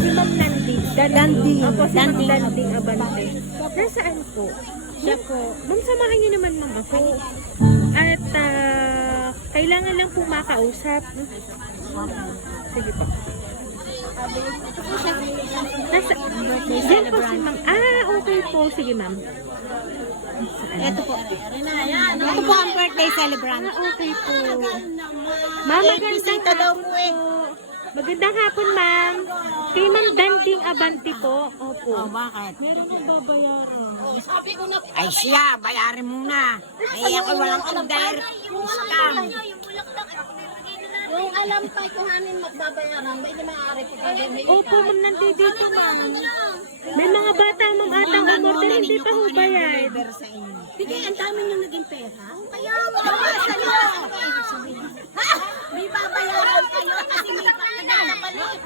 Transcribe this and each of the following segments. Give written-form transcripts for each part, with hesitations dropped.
Si Ma'am Nanding. Danding. Opo, si Ma'am Danding. Danding Abante. Nasaan po? Siya po. Ma'am, samahan niyo naman ma'am ako. At kailangan lang po makausap. Sige po. Diyan po si ma'am. Okay po. Sige ma'am. Ito po. Ito po ang birthday celebrant. Okay po. Ma'am, magandang daw po eh. Magandang hapon, ma'am. Kay Ma'am Danding Abante po. Opo. Bakit? Meron kong babayaran. Ay siya, bayarin muna. Ay ako walang order. Scam. Yung alam pa kuhanin magbabayaran, ba hindi maaari ko gagawin? Opo, ma'am, nandito ma'am. May mga bata, ma'am, atang umorder, hindi pa ho bayad. Sa inyo. Sige, ang dami nyo naging pera. Kaya bawasan nyo. May babayaran kayo kasi may pagkakabalik.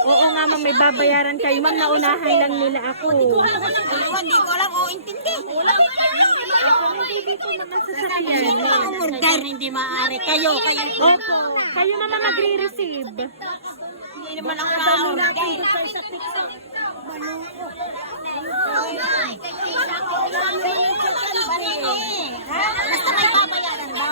Oo nga, ma'am, may babayaran kayo. Ma'am, naunahan lang nila ako. Hindi ko lang o intindi. Hindi po, ma'am, ang sasakyan. Sino ang order hindi maaari? Kayo po. Opo, kayo naman magre-receive. Hindi naman ako na-order. Basta may babayaran daw.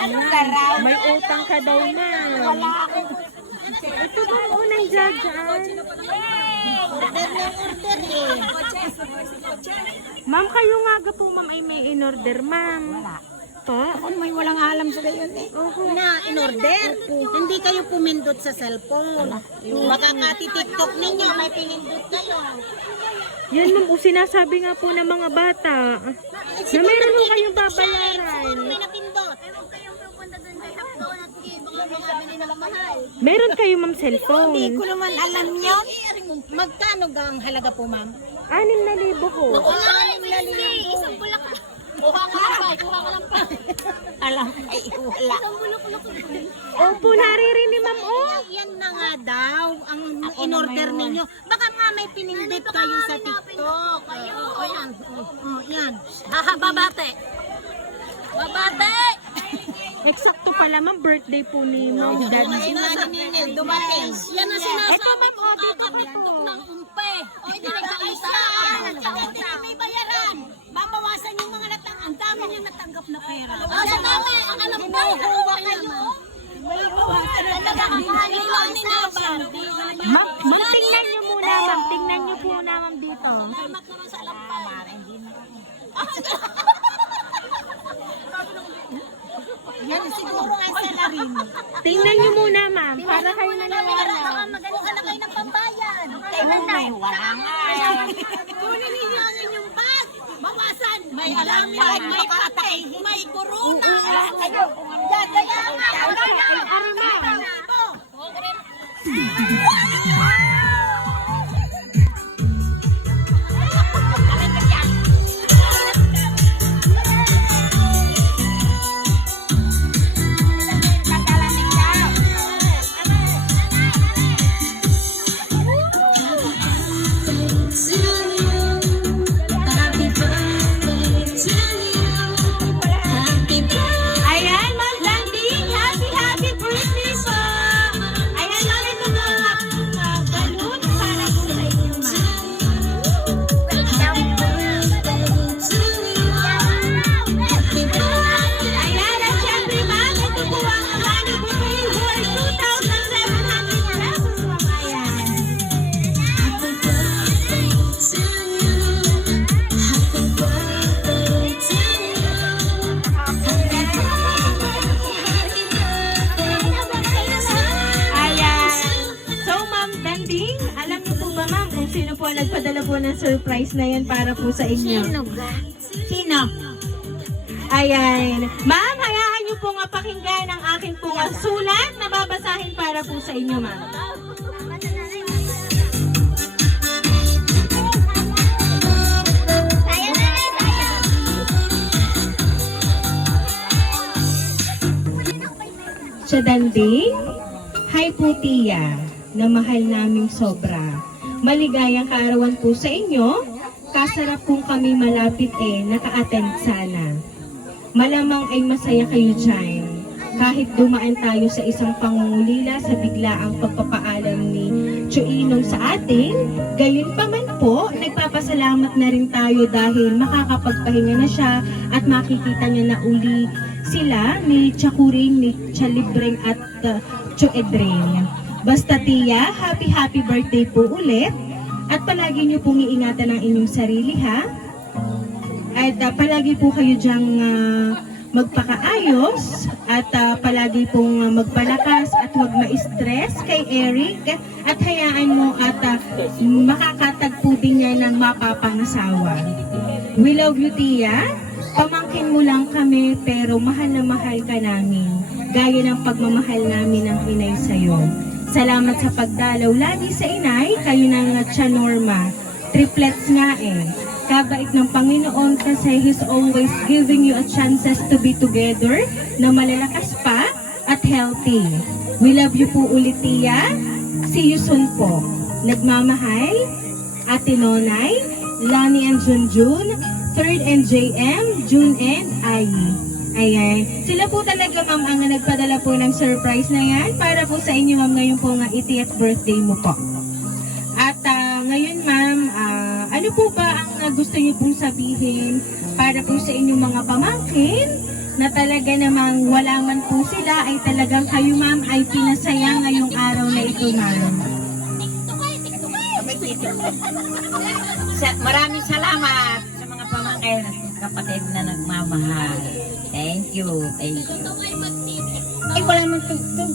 Anong garaw? May utang ka daw, ma'am. Wala ako. Ito ba ang unang jajan? Order na order eh. Ma'am, kayo nga ga po, ma'am, ay may in-order, ma'am. Wala. Pa? Ako may walang alam sa gayon eh. Na in-order. Hindi kayo pumindot sa cellphone. Makakati-tiktok ninyo, may pinindot kayo. Yan, ma'am, sinasabi nga po ng mga bata na meron po kayong babayaran. May napindot. Meron kayo, ma'am, cellphone. Hindi ko naman alam yun. Magkano ang halaga po, ma'am? 6,000 ko. Isang bulak lang. Kuha ka lang pa. Alam ay wala. Opo, naririnig, ma'am, oh. Yan na nga daw ang in-order ninyo. Baka nga may pinindot kayo sa TikTok. O yan. O yan. Babate. Babate! Eksakto pala, ma'am, birthday po ni Ma'am Daddy. Naniningil, dumating. Yan ang sinasabi Ito, ma'am, ko, kakatiktok ng umpe. O hindi nagkakaisa. May bayaran. Babawasan yung mga ang dami niyang natanggap na pera. Sa dami, ang alam ko. Kuha kayo. Ma'am, tingnan nyo muna, ma'am. Tingnan nyo po na, ma'am, dito. Salamat naman sa alam pa. Yan siguro ang salarin. Tingnan nyo muna, ma'am. Para kayo naniwala. Kuha na kayo ng pambayan. Wala nga. Kunin ninyo ang inyong bag. Bawasan. May alamig, may patay, may corona. Kayo. Ayan, Ma'am Danding. Happy birthday po. Ayan, namin mga balloon para po sa inyo, ma'am. Ayan, at syempre, ma'am, ito po ang money bouquet worth 2,700 pesos, ma'am. Ayan. Ayan. So, Ma'am Danding, alam niyo po ba, ma'am, kung sino po ang nagpadala po ng surprise na yan para po sa inyo? Sino? Ayan. Ma'am, hayaan niyo po nga pakinggan ang aking po nga sulat na babasahin para po sa inyo, ma'am. Sa Danding, hi po Tia, na mahal naming sobra. Maligayang kaarawan po sa inyo, kasarap kung kami malapit naka-attend sana. Malamang ay masaya kayo dyan. kahit dumaan tayo sa isang pangungulila sa biglaang pagpapaalam ni Chuinong sa atin, gayon pa man po, nagpapasalamat na rin tayo dahil makakapagpahinga na siya at makikita niya na uli sila ni Chakuring, ni Chalibreng at Choedreng. Basta tiya, happy birthday po ulit at palagi niyo pong iingatan ang inyong sarili ha. At palagi po kayo diyang magpakaayos at palagi pong magpalakas at huwag ma-stress kay Eric at hayaan mo at makakatagpo din niya ng mapapangasawa. We love you, Tia. Pamangkin mo lang kami pero mahal na mahal ka namin. Gaya ng pagmamahal namin ng inay sa'yo. Salamat sa pagdalaw lagi sa inay, kayo ng Tia Norma. Triplets nga eh. Kabait ng Panginoon kasi He's always giving you a chances to be together na malalakas pa at healthy. We love you po ulit, Tia. See you soon po. Nagmamahal, Ate Nonay, Lani and Junjun, Third and JM, June and Ai. Ayan. Sila po talaga, ma'am, ang nagpadala po ng surprise na yan para po sa inyo, ma'am, ngayon po nga 80th birthday mo po. At ngayon, ma'am, ano po ba ang gusto niyo pong sabihin para po sa inyong mga pamangkin na talaga namang wala man po sila ay talagang kayo, ma'am, ay pinasaya ngayong araw na ito, ma'am? Maraming salamat sa mga pamangkin at kapatid na nagmamahal. Thank you. Thank you. Ay, wala naman tugtog.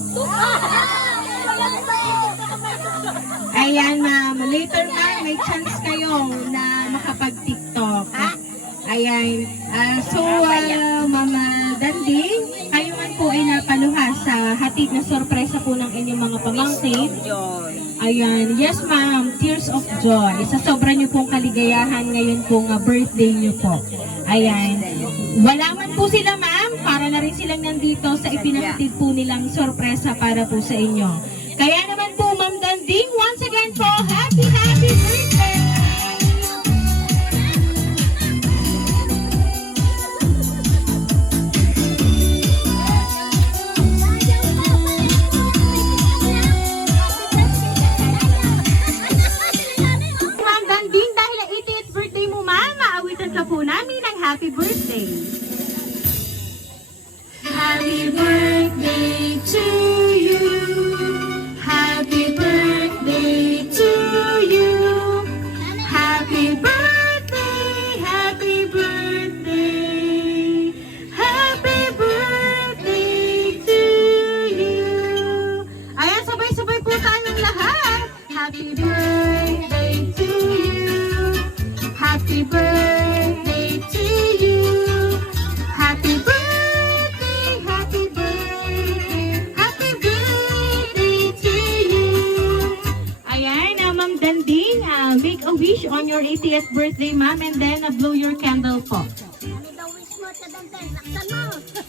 Ayan, ma'am. Later, ma'am, may chance kayo na makapag-TikTok. Ayan. Mama Danding, kayo man po ay napaluha sa hatid na sorpresa po ng inyong mga pamangkin. Ayan. Yes, ma'am. Tears of joy. Sa sobra niyo pong kaligayahan ngayon pong birthday niyo po. Ayan. Wala man po sila, ma'am. Para na rin silang nandito sa ipinahatid po nilang sorpresa para po sa inyo. Kaya naman po, Ma'am Danding, once again po, happy birthday! Ma'am Danding, dahil na 80th birthday mo, ma'am, maawitan ka po namin ng happy birthday. Happy birthday to you. Happy birthday to you. Happy birthday, happy birthday. Happy birthday to you. Ayan, sabay-sabay po tayong lahat. Happy birthday to you. Happy birthday to you. Happy birthday, happy birthday. Happy birthday to you. Ayan, Ma'am Danding, make a wish on your 80th birthday, ma'am, and then blow your candle po.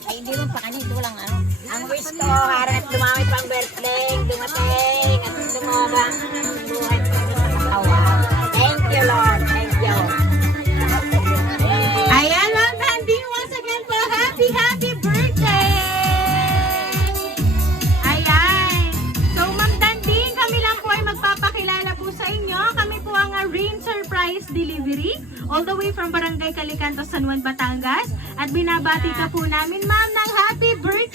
Ay, hindi mo pa kanito lang ano. Ang wish ko, harap dumami pang birthday, dumating, at dumabang buhay ko sa katawan. Thank you, Lord. Thank you. Ayan, Ma'am Danding, once again po, happy birthday! Ayan. So, Ma'am Danding, kami lang po ay magpapakilala po sa inyo. Kami po ang Rain Surprise Delivery all the way from Barangay Calicanto, San Juan, Batangas. At binabati ka po namin, ma'am, ng happy birthday!